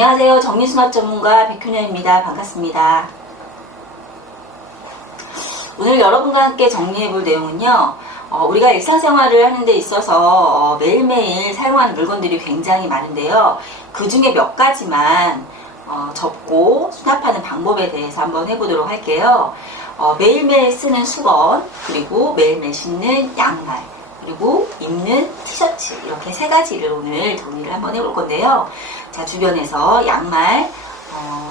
안녕하세요. 정리수납 전문가 백효녀입니다. 반갑습니다. 오늘 여러분과 함께 정리해 볼 내용은요. 우리가 일상생활을 하는 데 있어서 매일매일 사용하는 물건들이 굉장히 많은데요. 그 중에 몇 가지만 접고 수납하는 방법에 대해서 한번 해보도록 할게요. 매일매일 쓰는 수건, 그리고 매일매일 신는 양말, 그리고 입는 티셔츠, 이렇게 세 가지를 오늘 정리를 한번 해볼 건데요. 자, 주변에서 양말,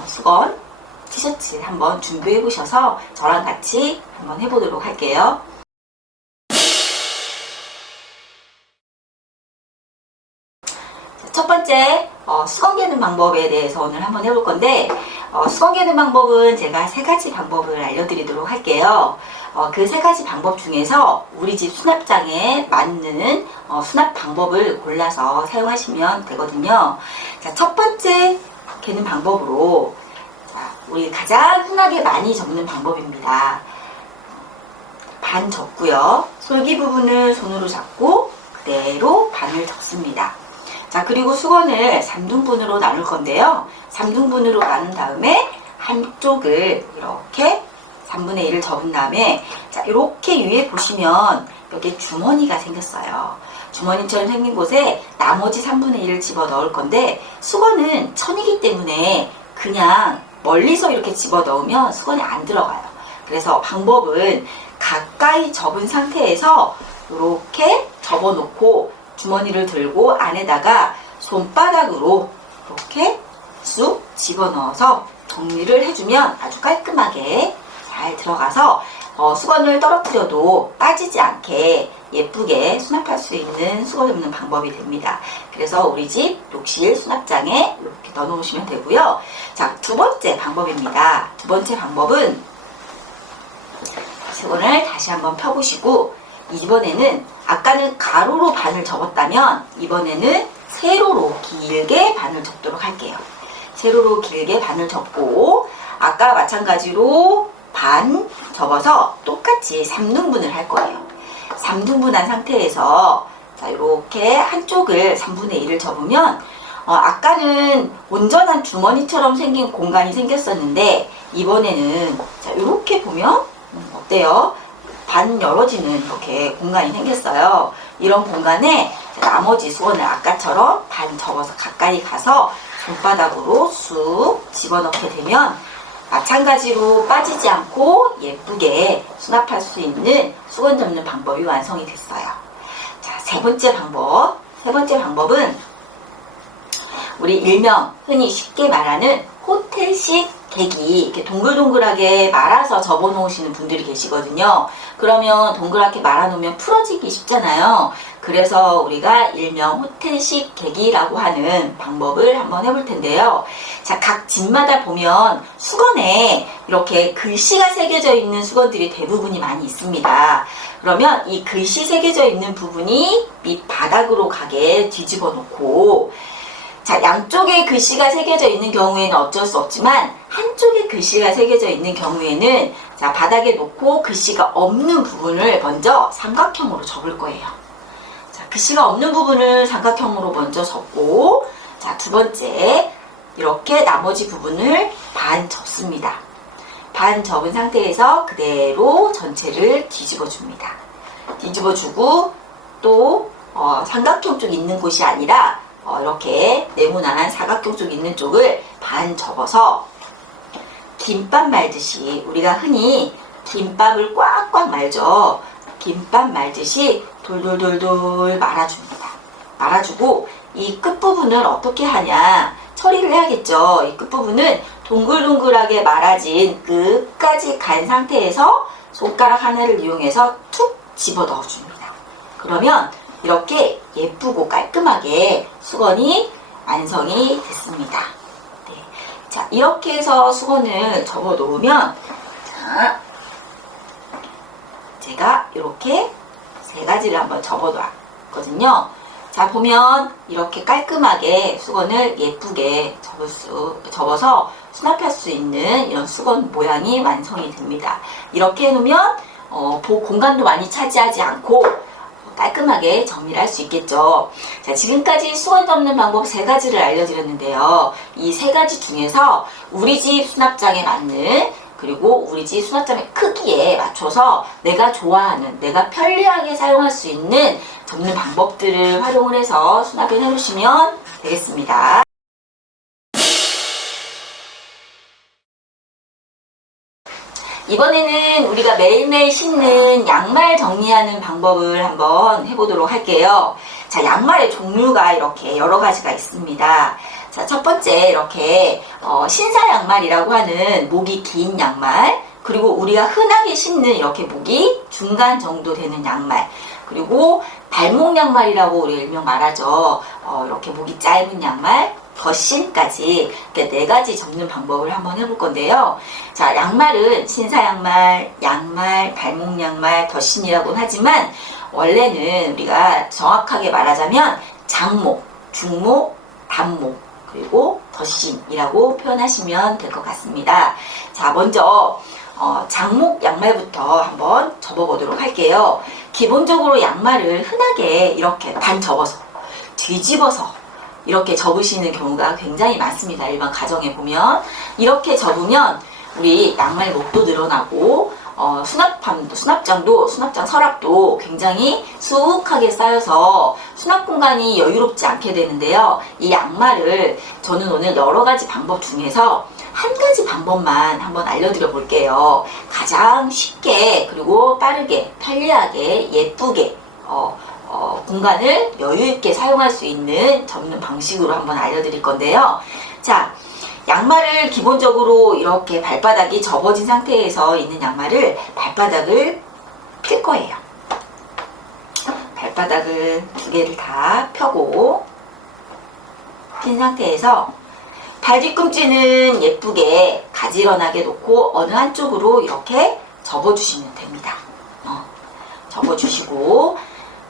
수건, 티셔츠 한번 준비해 보셔서 저랑 같이 한번 해보도록 할게요. 자, 첫 번째, 수건 개는 방법에 대해서 오늘 한번 해볼 건데, 수건 개는 방법은 제가 세 가지 방법을 알려드리도록 할게요. 그 세 가지 방법 중에서 우리 집 수납장에 맞는 수납 방법을 골라서 사용하시면 되거든요. 자, 첫 번째 개는 방법으로, 자, 우리 가장 흔하게 많이 접는 방법입니다. 반 접고요. 솔기 부분을 손으로 잡고 그대로 반을 접습니다. 자, 그리고 수건을 3등분으로 나눌 건데요. 3등분으로 나눈 다음에 한쪽을 이렇게 3분의 1을 접은 다음에, 자, 이렇게 위에 보시면 여기 주머니가 생겼어요. 주머니처럼 생긴 곳에 나머지 3분의 1을 집어 넣을 건데, 수건은 천이기 때문에 그냥 멀리서 이렇게 집어 넣으면 수건이 안 들어가요. 그래서 방법은 가까이 접은 상태에서 이렇게 접어 놓고 주머니를 들고 안에다가 손바닥으로 이렇게 쑥 집어넣어서 정리를 해주면 아주 깔끔하게 잘 들어가서 수건을 떨어뜨려도 빠지지 않게 예쁘게 수납할 수 있는 수건 접는 방법이 됩니다. 그래서 우리 집 욕실 수납장에 이렇게 넣어놓으시면 되고요. 자, 두 번째 방법입니다. 두 번째 방법은 수건을 다시 한번 펴보시고, 이번에는 아까는 가로로 반을 접었다면 이번에는 세로로 길게 반을 접도록 할게요. 세로로 길게 반을 접고, 아까 마찬가지로 반 접어서 똑같이 3등분을 할 거예요. 3등분한 상태에서, 자, 이렇게 한쪽을 3분의 1을 접으면 아까는 온전한 주머니처럼 생긴 공간이 생겼었는데, 이번에는 자, 이렇게 보면 어때요? 반 열어지는 이렇게 공간이 생겼어요. 이런 공간에 나머지 수건을 아까처럼 반 접어서 가까이 가서 손바닥으로 쑥 집어넣게 되면 마찬가지로 빠지지 않고 예쁘게 수납할 수 있는 수건 접는 방법이 완성이 됐어요. 자, 세 번째 방법. 세 번째 방법은 우리 일명 흔히 쉽게 말하는 호텔식 개기, 이렇게 동글동글하게 말아서 접어 놓으시는 분들이 계시거든요. 그러면 동그랗게 말아 놓으면 풀어지기 쉽잖아요. 그래서 우리가 일명 호텔식 개기라고 하는 방법을 한번 해볼 텐데요. 자, 각 집마다 보면 수건에 이렇게 글씨가 새겨져 있는 수건들이 대부분이 많이 있습니다. 그러면 이 글씨 새겨져 있는 부분이 밑바닥으로 가게 뒤집어 놓고, 자, 양쪽에 글씨가 새겨져 있는 경우에는 어쩔 수 없지만 한쪽에 글씨가 새겨져 있는 경우에는, 자, 바닥에 놓고 글씨가 없는 부분을 먼저 삼각형으로 접을 거예요. 자, 글씨가 없는 부분을 삼각형으로 먼저 접고, 자, 두 번째 이렇게 나머지 부분을 반 접습니다. 반 접은 상태에서 그대로 전체를 뒤집어 줍니다. 뒤집어 주고 또 삼각형 쪽 있는 곳이 아니라 이렇게 네모난 사각형 쪽 있는 쪽을 반 접어서 김밥 말듯이, 우리가 흔히 김밥을 꽉꽉 말죠. 김밥 말듯이 돌돌돌돌 말아줍니다. 말아주고 이 끝부분을 어떻게 하냐, 처리를 해야겠죠. 이 끝부분은 동글동글하게 말아진 끝까지 간 상태에서 손가락 하나를 이용해서 툭 집어 넣어줍니다. 그러면 이렇게 예쁘고 깔끔하게 수건이 완성이 됐습니다. 네. 자, 이렇게 해서 수건을 접어 놓으면, 자, 제가 이렇게 세 가지를 한번 접어 놨거든요. 자, 보면 이렇게 깔끔하게 수건을 예쁘게 접어서 수납할 수 있는 이런 수건 모양이 완성이 됩니다. 이렇게 해놓으면 공간도 많이 차지하지 않고 깔끔하게 정리를 할 수 있겠죠. 자, 지금까지 수건 접는 방법 3가지를 알려드렸는데요. 이 3가지 중에서 우리 집 수납장에 맞는, 그리고 우리 집 수납장의 크기에 맞춰서 내가 좋아하는, 내가 편리하게 사용할 수 있는 접는 방법들을 활용을 해서 수납을 해놓으시면 되겠습니다. 이번에는 우리가 매일매일 신는 양말 정리하는 방법을 한번 해보도록 할게요. 자, 양말의 종류가 이렇게 여러 가지가 있습니다. 자, 첫 번째 이렇게 신사 양말이라고 하는 목이 긴 양말, 그리고 우리가 흔하게 신는 이렇게 목이 중간 정도 되는 양말, 그리고 발목 양말이라고 우리가 일명 말하죠. 이렇게 목이 짧은 양말, 덧신까지 이렇게 4가지 접는 방법을 한번 해볼 건데요. 자, 양말은 신사 양말, 양말, 발목 양말, 덧신이라고는 하지만 원래는 우리가 정확하게 말하자면 장목, 중목, 단목, 그리고 덧신이라고 표현하시면 될 것 같습니다. 자, 먼저 장목 양말부터 한번 접어보도록 할게요. 기본적으로 양말을 흔하게 이렇게 반 접어서 뒤집어서 이렇게 접으시는 경우가 굉장히 많습니다. 일반 가정에 보면 이렇게 접으면 우리 양말 목도 늘어나고 수납장 서랍도 굉장히 수북하게 쌓여서 수납 공간이 여유롭지 않게 되는데요. 이 양말을 저는 오늘 여러 가지 방법 중에서 한 가지 방법만 한번 알려드려 볼게요. 가장 쉽게, 그리고 빠르게, 편리하게, 예쁘게 공간을 여유있게 사용할 수 있는 접는 방식으로 한번 알려드릴 건데요. 자, 양말을 기본적으로 이렇게 발바닥이 접어진 상태에서 있는 양말을 발바닥을 필 거예요. 발바닥을 2개를 다 펴고 핀 상태에서 발 뒤꿈치는 예쁘게 가지런하게 놓고 어느 한쪽으로 이렇게 접어주시면 됩니다. 접어주시고,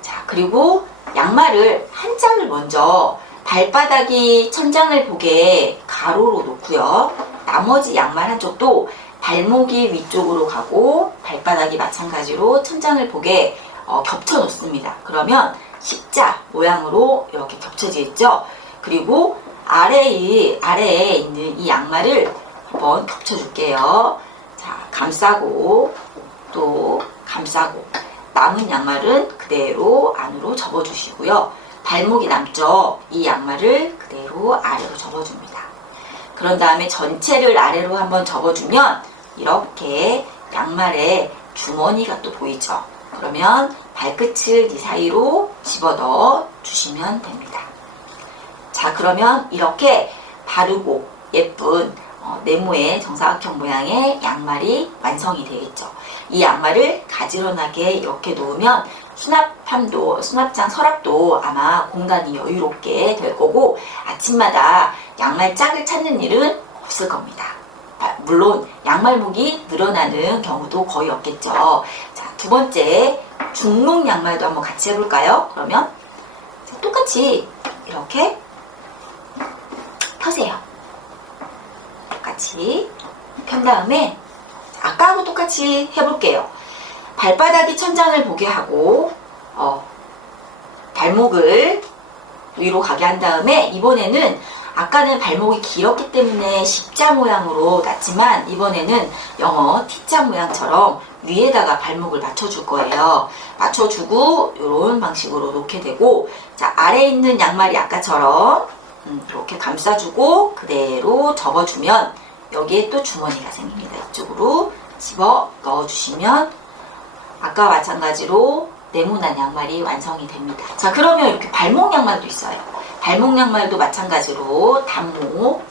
자, 그리고 양말을 한 짝을 먼저 발바닥이 천장을 보게 가로로 놓고요. 나머지 양말 한쪽도 발목이 위쪽으로 가고 발바닥이 마찬가지로 천장을 보게 겹쳐 놓습니다. 그러면 십자 모양으로 이렇게 겹쳐져 있죠. 그리고 아래에 있는 이 양말을 한번 겹쳐 줄게요. 자, 감싸고 또 감싸고 남은 양말은 그대로 안으로 접어주시고요. 발목이 남죠? 이 양말을 그대로 아래로 접어줍니다. 그런 다음에 전체를 아래로 한번 접어주면 이렇게 양말에 주머니가 또 보이죠? 그러면 발끝을 이 사이로 집어넣어 주시면 됩니다. 자, 그러면 이렇게 바르고 예쁜 네모의 정사각형 모양의 양말이 완성이 되어 있죠. 이 양말을 가지런하게 이렇게 놓으면 수납장 서랍도 아마 공간이 여유롭게 될 거고 아침마다 양말 짝을 찾는 일은 없을 겁니다. 물론 양말목이 늘어나는 경우도 거의 없겠죠. 자, 2번째 중목 양말도 한번 같이 해볼까요? 그러면 똑같이 이렇게 펴세요. 똑같이 편 다음에 아까하고 똑같이 해볼게요. 발바닥이 천장을 보게 하고 발목을 위로 가게 한 다음에 이번에는 아까는 발목이 길었기 때문에 십자 모양으로 놨지만 이번에는 영어 T자 모양처럼 위에다가 발목을 맞춰줄 거예요. 맞춰주고 이런 방식으로 놓게 되고, 자, 아래에 있는 양말이 아까처럼 이렇게 감싸주고 그대로 접어주면 여기에 또 주머니가 생깁니다. 이쪽으로 집어 넣어주시면 아까 마찬가지로 네모난 양말이 완성이 됩니다. 자, 그러면 이렇게 발목 양말도 있어요. 발목 양말도 마찬가지로 단목,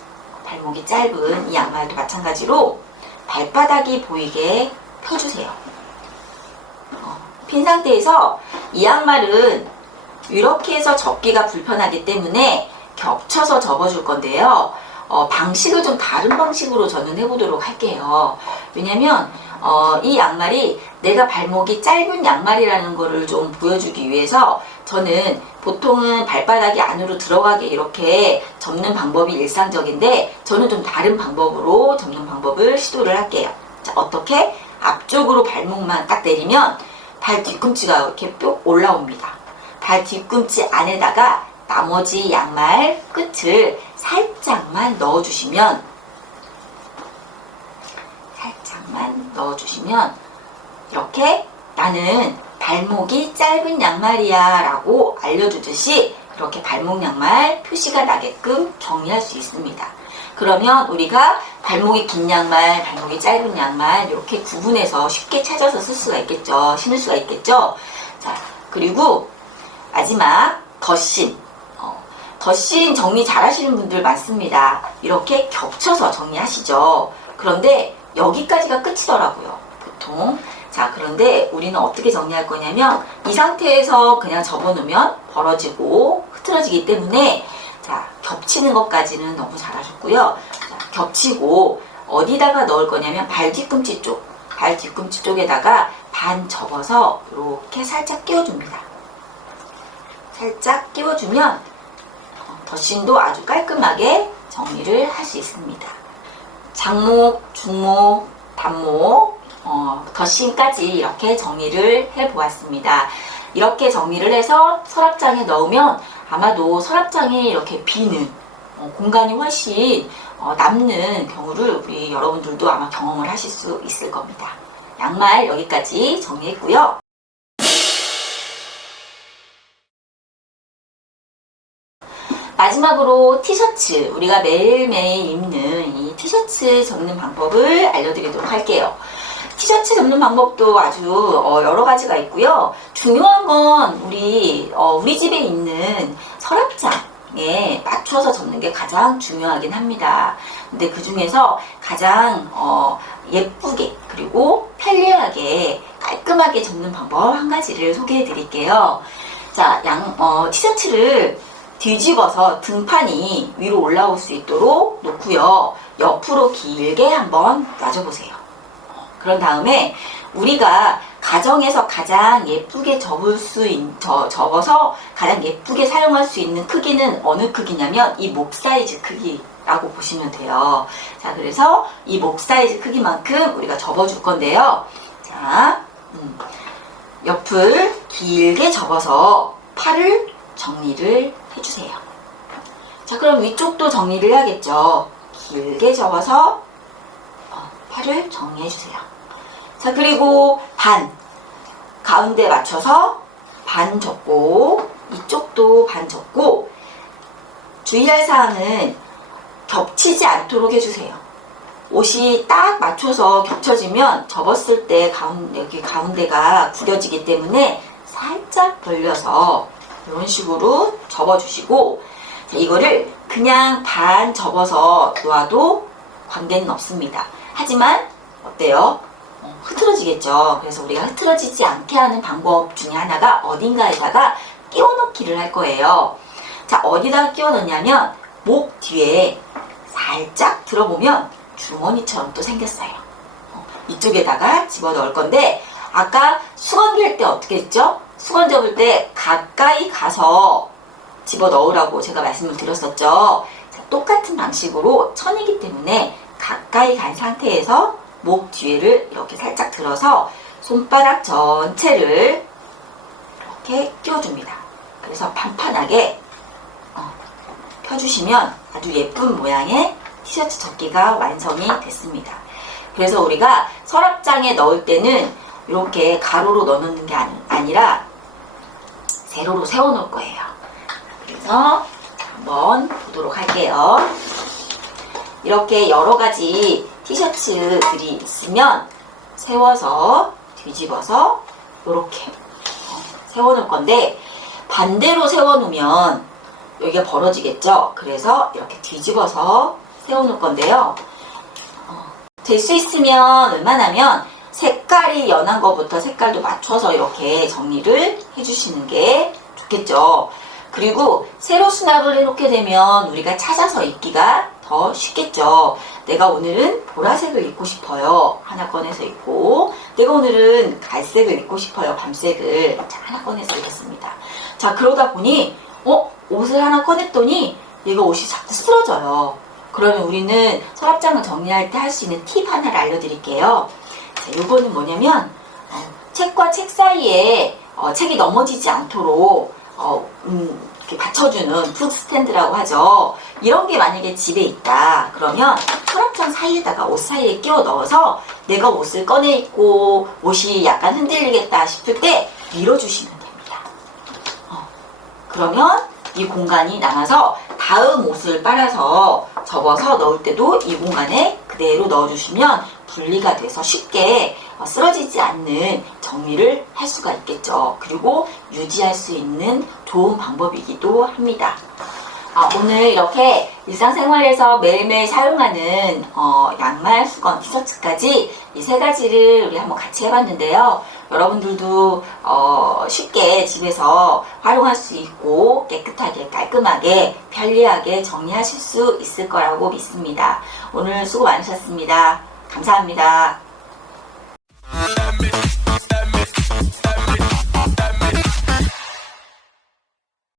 발목이 짧은 이 양말도 마찬가지로 발바닥이 보이게 펴주세요. 핀 상태에서 이 양말은 이렇게 해서 접기가 불편하기 때문에 겹쳐서 접어줄 건데요. 방식을 좀 다른 방식으로 저는 해보도록 할게요. 왜냐면 이 양말이 내가 발목이 짧은 양말이라는 거를 좀 보여주기 위해서 저는 보통은 발바닥이 안으로 들어가게 이렇게 접는 방법이 일상적인데 저는 좀 다른 방법으로 접는 방법을 시도를 할게요. 자, 어떻게? 앞쪽으로 발목만 딱 내리면 발 뒤꿈치가 이렇게 뿅 올라옵니다. 발 뒤꿈치 안에다가 나머지 양말 끝을 살짝만 넣어주시면 이렇게 나는 발목이 짧은 양말이야 라고 알려주듯이 그렇게 발목 양말 표시가 나게끔 정리할 수 있습니다. 그러면 우리가 발목이 긴 양말, 발목이 짧은 양말 이렇게 구분해서 쉽게 찾아서 쓸 수가 있겠죠. 신을 수가 있겠죠. 자, 그리고 마지막 덧신. 덧신 정리 잘 하시는 분들 많습니다. 이렇게 겹쳐서 정리하시죠. 그런데 여기까지가 끝이더라고요. 보통. 자, 그런데 우리는 어떻게 정리할 거냐면 이 상태에서 그냥 접어놓으면 벌어지고 흐트러지기 때문에 자, 겹치는 것까지는 너무 잘하셨고요. 자, 겹치고 어디다가 넣을 거냐면 발 뒤꿈치 쪽에다가 반 접어서 이렇게 살짝 끼워줍니다. 살짝 끼워주면 덧신도 아주 깔끔하게 정리를 할 수 있습니다. 장목, 중목, 단목, 덧신까지 이렇게 정리를 해보았습니다. 이렇게 정리를 해서 서랍장에 넣으면 아마도 서랍장에 이렇게 비는 공간이 훨씬 남는 경우를 우리 여러분들도 아마 경험을 하실 수 있을 겁니다. 양말 여기까지 정리했고요. 마지막으로 티셔츠, 우리가 매일매일 입는 이 티셔츠 접는 방법을 알려드리도록 할게요. 티셔츠 접는 방법도 아주 여러 가지가 있고요. 중요한 건 우리 집에 있는 서랍장에 맞춰서 접는 게 가장 중요하긴 합니다. 근데 그 중에서 가장 예쁘게 그리고 편리하게 깔끔하게 접는 방법 한 가지를 소개해 드릴게요. 자, 티셔츠를 뒤집어서 등판이 위로 올라올 수 있도록 놓고요. 옆으로 길게 한번 놔줘보세요. 그런 다음에 우리가 가정에서 가장 예쁘게 접어서 가장 예쁘게 사용할 수 있는 크기는 어느 크기냐면 이 목 사이즈 크기라고 보시면 돼요. 자, 그래서 이 목 사이즈 크기만큼 우리가 접어줄 건데요. 자, 옆을 길게 접어서 팔을 정리를 해주세요. 자, 그럼 위쪽도 정리를 해야겠죠. 길게 접어서 팔을 정리해주세요. 자, 그리고 가운데 맞춰서 반 접고 이쪽도 반 접고 주의할 사항은 겹치지 않도록 해주세요. 옷이 딱 맞춰서 겹쳐지면 접었을 때 여기 가운데가 구겨지기 때문에 살짝 벌려서 이런 식으로 접어주시고 이거를 그냥 반 접어서 놓아도 관계는 없습니다. 하지만 어때요? 흐트러지겠죠. 그래서 우리가 흐트러지지 않게 하는 방법 중에 하나가 어딘가에다가 끼워 넣기를 할 거예요. 자, 어디다가 끼워 넣냐면 목 뒤에 살짝 들어보면 주머니처럼 또 생겼어요. 이쪽에다가 집어 넣을 건데 아까 수건 갤 때 어떻게 했죠? 수건 접을 때 가까이 가서 집어 넣으라고 제가 말씀을 드렸었죠. 자, 똑같은 방식으로 천이기 때문에 가까이 간 상태에서 목 뒤에를 이렇게 살짝 들어서 손바닥 전체를 이렇게 끼워줍니다. 그래서 판판하게 펴주시면 아주 예쁜 모양의 티셔츠 접기가 완성이 됐습니다. 그래서 우리가 서랍장에 넣을 때는 이렇게 가로로 넣는 게 아니라 세로로 세워놓을 거예요. 그래서 한번 보도록 할게요. 이렇게 여러 가지 티셔츠들이 있으면 세워서 뒤집어서 이렇게 세워놓을 건데 반대로 세워놓으면 여기가 벌어지겠죠. 그래서 이렇게 뒤집어서 세워놓을 건데요. 될 수 있으면 웬만하면 색깔이 연한 것부터 색깔도 맞춰서 이렇게 정리를 해주시는 게 좋겠죠. 그리고 세로 수납을 해놓게 되면 우리가 찾아서 입기가 더 쉽겠죠. 내가 오늘은 보라색을 입고 싶어요. 하나 꺼내서 입고, 내가 오늘은 갈색을 입고 싶어요. 밤색을. 자, 하나 꺼내서 입었습니다. 자, 그러다 보니 옷을 하나 꺼냈더니 얘가 옷이 자꾸 쓰러져요. 그러면 우리는 서랍장을 정리할 때 할 수 있는 팁 하나를 알려드릴게요. 자, 요거는 뭐냐면 책과 책 사이에 책이 넘어지지 않도록 이렇게 받쳐주는 풋스탠드라고 하죠. 이런 게 만약에 집에 있다 그러면 서랍장 사이에다가 옷 사이에 끼워 넣어서 내가 옷을 꺼내 입고 옷이 약간 흔들리겠다 싶을 때 밀어주시면 됩니다. 그러면 이 공간이 남아서 다음 옷을 빨아서 접어서 넣을 때도 이 공간에 그대로 넣어주시면 분리가 돼서 쉽게 쓰러지지 않는 정리를 할 수가 있겠죠. 그리고 유지할 수 있는 좋은 방법이기도 합니다. 오늘 이렇게 일상생활에서 매일매일 사용하는 양말, 수건, 티셔츠까지 이 세 가지를 우리 한번 같이 해봤는데요. 여러분들도 쉽게 집에서 활용할 수 있고 깨끗하게 깔끔하게 편리하게 정리하실 수 있을 거라고 믿습니다. 오늘 수고 많으셨습니다. 감사합니다.